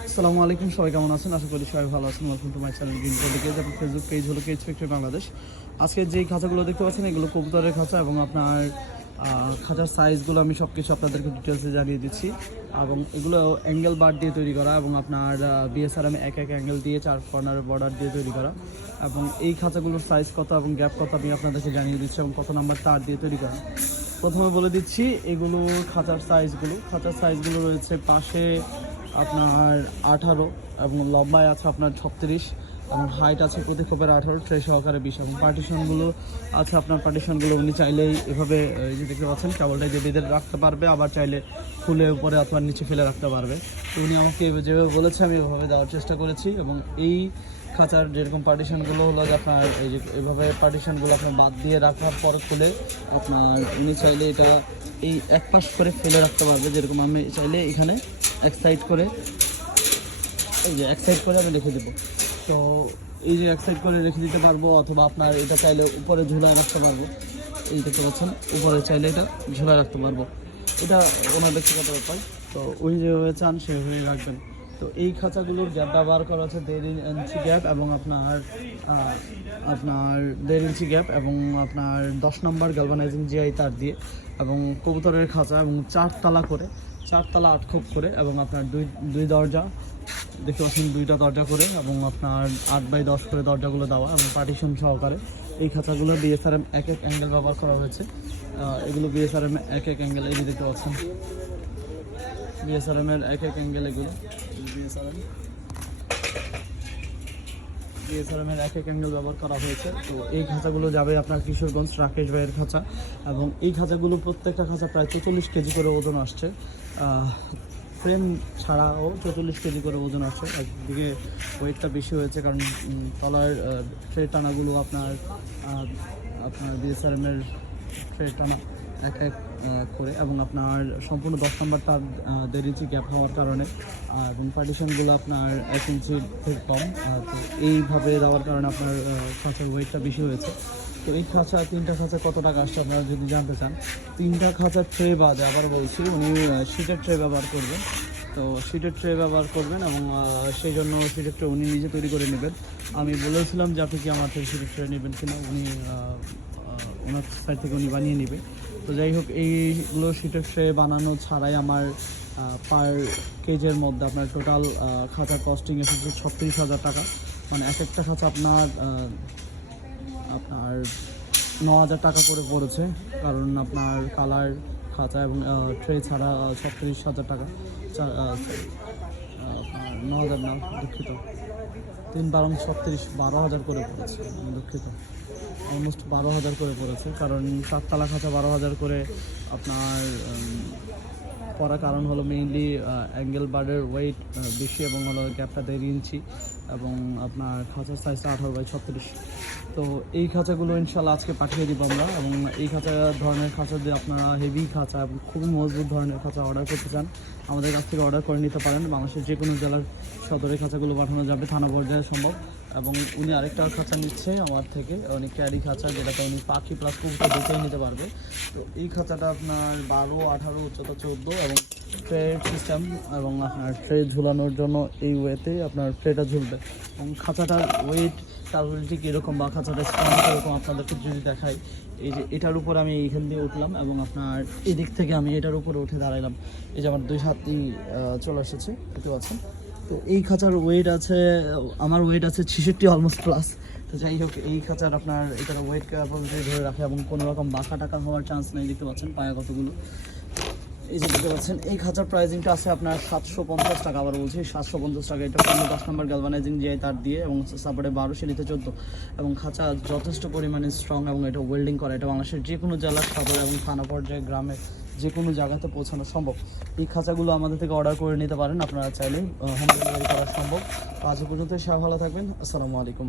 আসসালামু আলাইকুম, সবাই কেমন আছেন? আশা করি সবাই ভালো আছেন। Welcome to my channel green প্রোডিকেজ আপনার ফেসবুক পেজ হলো কেজ ফ্যাক্টরি বাংলাদেশ আজকে যেই খাঁচাগুলো দেখতে পাচ্ছেন, এগুলো কবুতরের খাঁচা এবং আপনার খাঁচার সাইজগুলো আমি সব কিছু আপনাদেরকে ডিটেলসে জানিয়ে দিচ্ছি। এবং এগুলো অ্যাঙ্গেল বার দিয়ে তৈরি করা এবং আপনার বিএসআরএম এক এক অ্যাঙ্গেল দিয়ে চার কর্নার বর্ডার দিয়ে তৈরি করা। এবং এই খাঁচাগুলোর সাইজ কত এবং গ্যাপ কত আমি আপনাদেরকে জানিয়ে দিচ্ছি এবং কত নাম্বার তার দিয়ে তৈরি করা। প্রথমে বলে দিচ্ছি এগুলো খাঁচার সাইজগুলো খাঁচার সাইজগুলো রয়েছে পাশে আপনার আঠারো এবং লম্বায় আছে আপনার ছত্রিশ এবং হাইট আছে প্রতি খোপের আঠারো ট্রে সহকারে বিশ এবং পার্টিশনগুলো আছে আপনার পার্টিশনগুলো উনি চাইলেই এভাবে যে দেখতে পাচ্ছেন, কেবলটাই দিয়ে বেঁধে রাখতে পারবে, আবার চাইলে খুলে উপরে অথবা নিচে ফেলে রাখতে পারবে। উনি আমাকে যেভাবে বলেছে, আমি এভাবে দেওয়ার চেষ্টা করেছি এবং এই খাঁচার যেরকম পার্টিশনগুলো হলো যে আপনার, এই যে এভাবে পার্টিশনগুলো আপনার বাদ দিয়ে রাখার পর খুলে আপনার উনি চাইলে এটা এই এক পাশ করে ফেলে রাখতে পারবে, যেরকম আমি চাইলে এখানে এক সাইড করে, এই যে এক সাইড করে আমি রেখে দেবো। তো এই যে এক সাইড করে রেখে দিতে পারব, অথবা আপনার এটা চাইলে উপরে ঝুলায় রাখতে পারব। এই দেখতে পাচ্ছেন, উপরে চাইলে এটা ঝুলায় রাখতে পারব। এটা ওনার ব্যক্তিগত ব্যাপার। তো উনি যেভাবে চান সেভাবেই রাখবেন। তো এই খাঁচাগুলোর গ্যাপ ব্যবহার করা হচ্ছে দেড় ইঞ্চি গ্যাপ এবং আপনার আপনার দেড় ইঞ্চি গ্যাপ এবং আপনার দশ নম্বর গ্যালভানাইজিং জিআই তার দিয়ে এবং কবুতরের খাঁচা এবং চারতলা করে, চারতলা আট খোপ করে এবং আপনার দুই দুই দরজা, দেখতে পাচ্ছেন দুইটা দরজা করে এবং আপনার আট বাই দশ করে দরজাগুলো দেওয়া এবং পার্টিশন সহকারে এই খাঁচাগুলো বিএসআরএম এক এক অ্যাঙ্গেল ব্যবহার করা হয়েছে। এগুলো বিএসআরএম এক এক অ্যাঙ্গেল যে দেখতে পাচ্ছেন। বিএসআরএম এর এক এক অ্যাঙ্গেল এগুলো। বিএসআরএম। এর এক এক অ্যাঙ্গেল ব্যবহার করা হয়েছে। তো এই খাঁচাগুলো যাবে আপনার কিশোরগঞ্জ রাকেশ ভাইয়ের খাঁচা এবং এই খাঁচাগুলো প্রত্যেকটা খাঁচা প্রায় চল্লিশ কেজি করে ওজন আসছে। ফ্রেম ছাড়াও চল্লিশ কেজি করে ওজন আসছে। একদিকে ওয়েটটা বেশি হয়েছে কারণ তলার ট্রে টানাগুলো আপনার আপনার বিএসআরএম এর ট্রে টানা এক এক করে এবং আপনার সম্পূর্ণ দশ নম্বরটা তার দেড় ইঞ্চি গ্যাপ হওয়ার কারণে এবং পার্টিশনগুলো আপনার এক ইঞ্চির খুব কম তো এইভাবে দেওয়ার কারণে আপনার খাঁচার ওয়েটটা বেশি হয়েছে। তো এই খাঁচা, তিনটা খাঁচা কত টাকা আসছে আপনারা যদি জানতে চান? তিনটা খাঁচার ট্রে বাদে আবার বলছি, উনি শীটের ট্রে ব্যবহার করবেন। তো শীটের ট্রে ব্যবহার করবেন এবং সেই জন্য শীটের ট্রে উনি নিজে তৈরি করে নেবেন। আমি বলেছিলাম যে আপনি কি আমার থেকে শীটের ট্রে নেবেন কিনা, উনি ওনার সাইড থেকে উনি বানিয়ে নেবে। তো যাই হোক, এইগুলো ট্রে বানানো ছাড়াই আমার পার কেজের মধ্যে আপনার টোটাল খাঁচার কস্টিং এসেছে ছত্রিশ হাজার টাকা। মানে এক একটা খাঁচা আপনার আপনার ন হাজার টাকা করে পড়েছে, কারণ আপনার কালার, খাঁচা এবং ট্রে ছাড়া ছত্রিশ হাজার টাকা। ন হাজার না, দুঃখিত। তিন বারো ছত্রিশ, বারো হাজার করে পড়েছে, দুঃখিত। অলমোস্ট বারো হাজার করে পড়েছে। কারণ চারতলা খাঁচা বারো হাজার করে আপনার পড়ার কারণ হলো মেইনলি অ্যাঙ্গেল বার্ডের ওয়েট বেশি এবং হলো গ্যাপটা দেড় ইঞ্চি এবং আপনার খাঁচার সাইজটা আঠারো বাই ছত্রিশ। তো এই খাঁচাগুলো ইনশাল্লাহ আজকে পাঠিয়ে দিব আমরা এবং এই খাঁচা ধরনের খাঁচা যদি আপনারা হেভি খাঁচা এবং খুবই মজবুত ধরনের খাঁচা অর্ডার করতে চান, আমাদের কাছ থেকে অর্ডার করে নিতে পারেন। বাংলাদেশের যে কোনো জেলার সদরে খাঁচাগুলো পাঠানো যাবে, থানা পর্যায়ে সম্ভব। এবং উনি আরেকটা খাঁচা নিচ্ছে আমার থেকে, উনি ক্যারি খাঁচা যেটাতে উনি পাখি প্লাস কবুতর দুটোই নিতে পারবে। তো এই খাঁচাটা আপনার বারো, আঠারো উচ্চতা চোদ্দ এবং ট্রে সিস্টেম এবং আপনার ট্রে ঝুলানোর জন্য এই ওয়েতে আপনার ট্রেটা ঝুলবে। এবং খাঁচাটার ওয়েট স্টাবিলিটি কীরকম বা খাঁচাটা স্ট্রং কীরকম আপনাদেরকে যদি দেখাই, এই যে এটার উপর আমি এইখান দিয়ে উঠলাম এবং আপনার এদিক থেকে আমি এটার উপরে উঠে দাঁড়াইলাম। এই যে আমার দুই হাতই চলে এসেছে, দেখতে পাচ্ছেন? তো এই খাঁচার ওয়েট আছে, আমার ওয়েট আছে ছেষট্টি অলমোস্ট প্লাস তো যাই হোক, এই খাঁচার আপনার, এটার ওয়েট ক্যাপাবিলিটি ধরে রাখে এবং কোনো রকম বাঁকা টাকা হওয়ার চান্স নেই, দেখতে পাচ্ছেন পায়া কতগুলো। এই যে দেখতে পাচ্ছেন, এই খাঁচার প্রাইজিংটা আছে আপনার সাতশো পঞ্চাশ টাকা, আবার বলছি সাতশো পঞ্চাশ টাকা, এটা পনেরো দশ নম্বর গ্যালভানাইজিং জিআই তার দিয়ে, এবং সাপোর্টে বারো সিলিতে চোদ্দ। এবং খাঁচা যথেষ্ট পরিমাণে স্ট্রং এবং এটা ওয়েল্ডিং করা, এটা বাংলাদেশের যে কোনো জেলার সদর এবং থানা পর্যায়ে, গ্রামে যে কোনো জায়গাতে পৌঁছানো সম্ভব। এই খাঁচাগুলো আমাদের থেকে অর্ডার করে নিতে পারেন। আপনারা চাইলে হোম ডেলিভারি করা সম্ভব। আজও পর্যন্ত সবাই ভালো থাকবেন। আসসালামু আলাইকুম।